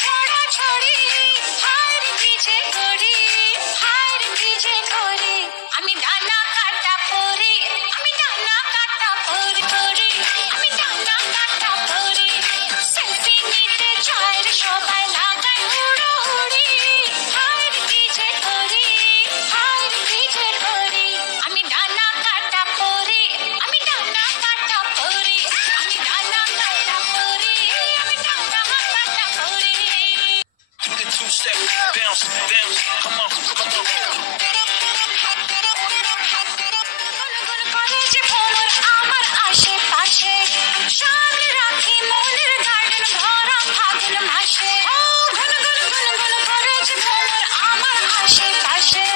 ছড়াছড়ি, হায় রে কি যে করি, হায় রে কি যে করি। আমি ডানা কাটা পরি, আমি ডানা কাটা পরি পরি, আমি ডানা কাটা পরি। সেলফি নিতে চায় রে সবাই লাগায় হুড়োহুড়ি, হায় রে কি যে করি, হায় রে কি যে করি। আমি ডানা কাটা পরি, আমি ডানা কাটা পরি, আমি ডানা কাটা পরি, আমি ডানা কাটা পরি। Two-step, bounce, bounce, come on, come on. গুনগুন করে যে ভ্রমর আমার আশেপাশে, সামনে রাখি মনের গার্ডেন ভরা ফাগুন মাসে। ও গুনগুন গুনগুন করে যে ভ্রমর আমার আশেপাশে,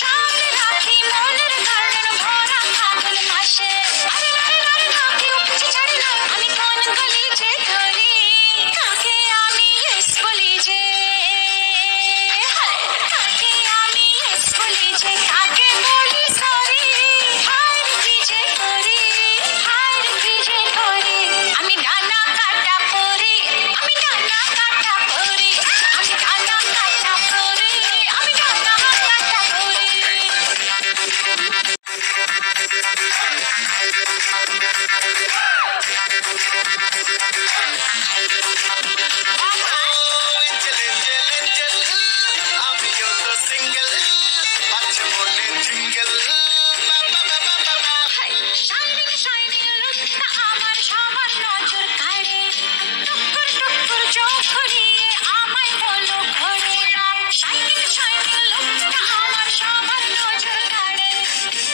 সামনে রাখি মনের গার্ডেন ভরা ফাগুন মাসে। আরে নারে নারে না, কেউ পিছে ছাড়ে না, আমি কোন গলি যে ধরি, কাকে আমি ইয়েস বলি যে, কাকে আমি ইয়েস বলি যে, কাকে বলি সরি, হায় রে কি যে করি, হায় রে কি যে করি। আমি ডানা কাটা পরি, আমি ডানা কাটা পরি, আমি ডানা কাটা পরি, আমি ডানা কাটা পরি। Angel, angel, angel, আমিও তো single, বাজছে মনে jingle, ba, ba, ba, ba, ba, ba. Shining shining লুকটা আমার সবার নজর কাড়ে, টুকুর টুকুর চোখ ঘুরিয়ে আমায় বলো ঘরে। শাইনিং শাইনিং লুকটা আমার সবার নজর কাড়ে,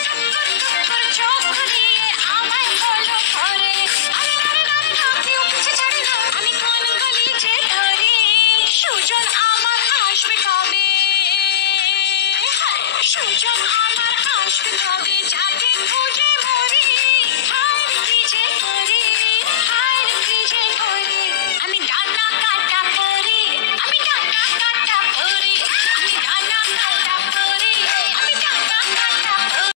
টুকুর টুকুর চোখ ঘুরিয়ে আমায় বলো ঘরে। আরে নারে নারে না, কেউ পিছে ছাড়ে না, আমি কোন গলি যে ধরি। সুজন আমার আসবে কবে, সুজন আমার আসবে কবে, যাকে খুঁজে মরি, হায় রে কি যে করি, হায় রে কি যে করি। আমি ডানা কাটা পরি, আমি ডানা কাটা পরি, আমি ডানা কাটা পরি।